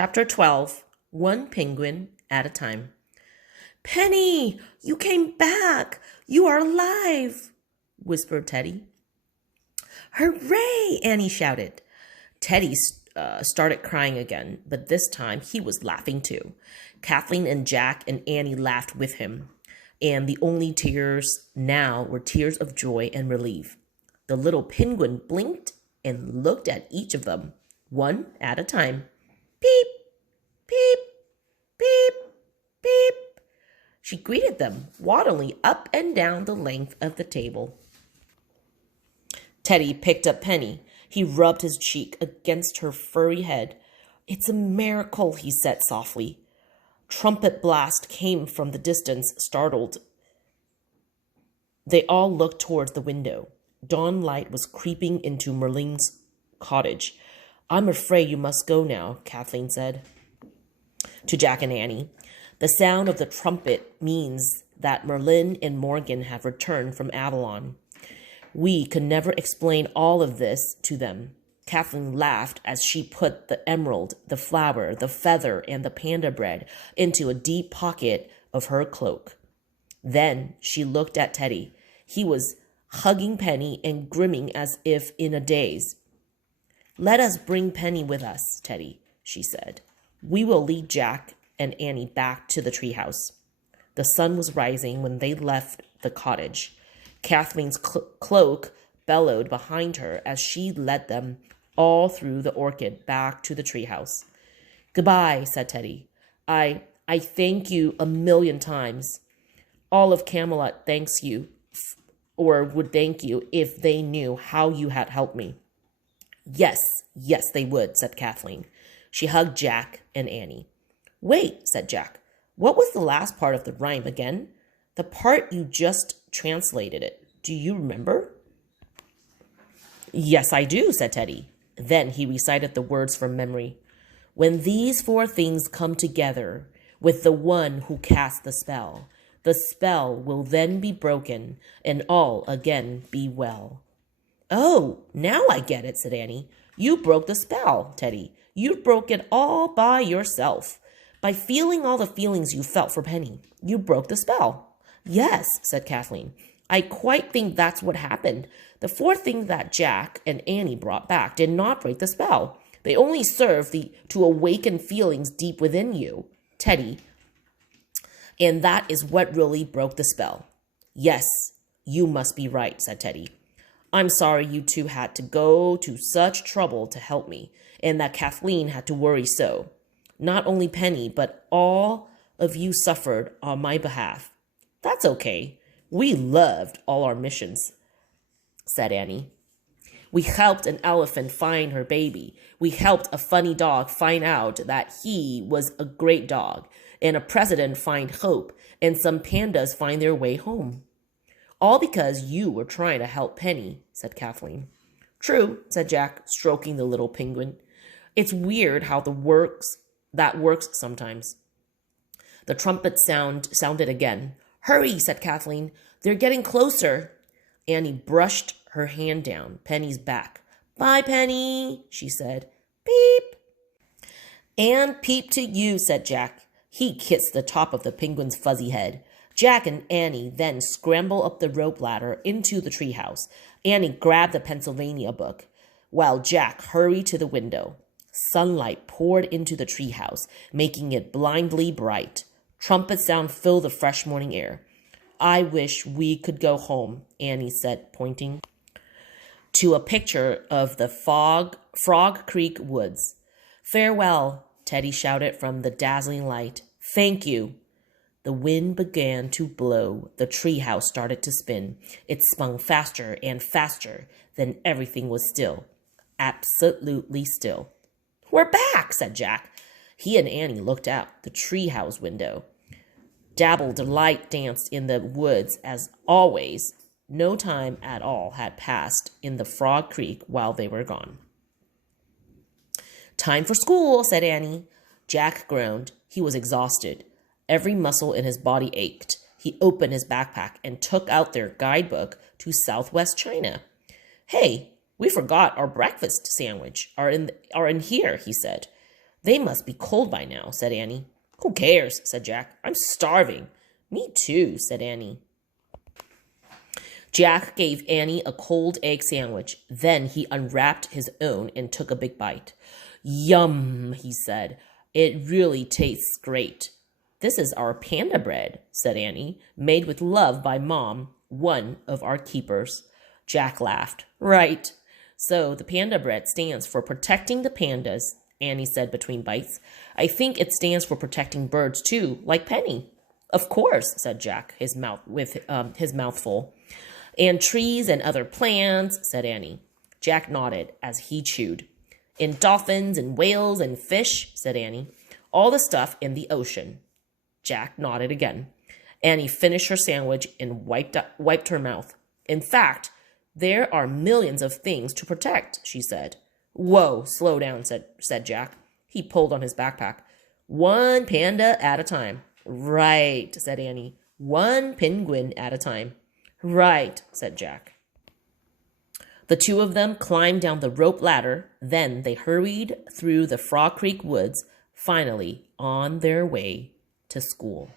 Chapter 12, One Penguin at a Time. Penny, you came back! You are alive! Whispered Teddy. Hooray! Annie shouted. Teddy started crying again, but this time he was laughing too. Kathleen and Jack and Annie laughed with him, and the only tears now were tears of joy and relief. The little penguin blinked and looked at each of them, one at a time. Peep, peep, peep, peep. She greeted them, waddling up and down the length of the table. Teddy picked up Penny. He rubbed his cheek against her furry head. It's a miracle, he said softly. Trumpet blast came from the distance, startled. They all looked towards the window. Dawn light was creeping into Merlin's cottage. I'm afraid you must go now, Kathleen said to Jack and Annie. The sound of the trumpet means that Merlin and Morgan have returned from Avalon. We could never explain all of this to them. Kathleen laughed as she put the emerald, the flower, the feather, and the panda bread into a deep pocket of her cloak. Then she looked at Teddy. He was hugging Penny and grinning as if in a daze. Let us bring Penny with us, Teddy, she said. We will lead Jack and Annie back to the treehouse. The sun was rising when they left the cottage. Kathleen's cloak bellowed behind her as she led them all through the orchard back to the treehouse. Goodbye, said Teddy. I thank you a million times. All of Camelot thanks you, or would thank you if they knew how you had helped me. Yes, they would, said Kathleen. She hugged Jack and Annie. Wait, said Jack. What was the last part of the rhyme again? The part you just translated it. Do you remember? Yes, I do, said Teddy. Then he recited the words from memory. When these four things come together with the one who cast the spell will then be broken and all again be well. Oh, now I get it, said Annie. You broke the spell, Teddy. You broke it all by yourself. By feeling all the feelings you felt for Penny, you broke the spell. Yes, said Kathleen. I quite think that's what happened. The four things that Jack and Annie brought back did not break the spell. They only served to awaken feelings deep within you, Teddy. And that is what really broke the spell. Yes, you must be right, said Teddy. I'm sorry you two had to go to such trouble to help me, and that Kathleen had to worry so. Not only Penny, but all of you suffered on my behalf. That's okay. We loved all our missions, said Annie. We helped an elephant find her baby. We helped a funny dog find out that he was a great dog, and a president find hope, and some pandas find their way home. All because you were trying to help Penny, said Kathleen. True, said Jack, stroking the little penguin. It's weird how that works sometimes. The trumpet sounded again. Hurry, said Kathleen. They're getting closer. Annie brushed her hand down Penny's back. Bye, Penny, she said. Peep. And peep to you, said Jack. He kissed the top of the penguin's fuzzy head. Jack and Annie then scrambled up the rope ladder into the treehouse. Annie grabbed the Pennsylvania book, while Jack hurried to the window. Sunlight poured into the treehouse, making it blindly bright. Trumpet sound filled the fresh morning air. I wish we could go home, Annie said, pointing to a picture of the Frog Creek woods. Farewell, Teddy shouted from the dazzling light. Thank you. The wind began to blow. The treehouse started to spin. It spun faster and faster. Then everything was still. Absolutely still. We're back, said Jack. He and Annie looked out the treehouse window. Dabbled light danced in the woods as always. No time at all had passed in the Frog Creek while they were gone. Time for school, said Annie. Jack groaned. He was exhausted. Every muscle in his body ached. He opened his backpack and took out their guidebook to Southwest China. Hey, we forgot our breakfast sandwich are in here, he said. They must be cold by now, said Annie. Who cares, said Jack. I'm starving. Me too, said Annie. Jack gave Annie a cold egg sandwich. Then he unwrapped his own and took a big bite. Yum, he said. It really tastes great. This is our panda bread, said Annie, made with love by Mom, one of our keepers. Jack laughed. Right. So the panda bread stands for protecting the pandas, Annie said between bites. I think it stands for protecting birds too, like Penny. Of course, said Jack, his mouth full. And trees and other plants, said Annie. Jack nodded as he chewed. And dolphins and whales and fish, said Annie. All the stuff in the ocean. Jack nodded again. Annie finished her sandwich and wiped her mouth. In fact, there are millions of things to protect, she said. Whoa, slow down, said Jack. He pulled on his backpack. One panda at a time. Right, said Annie. One penguin at a time. Right, said Jack. The two of them climbed down the rope ladder. Then they hurried through the Frog Creek woods, finally on their way to school.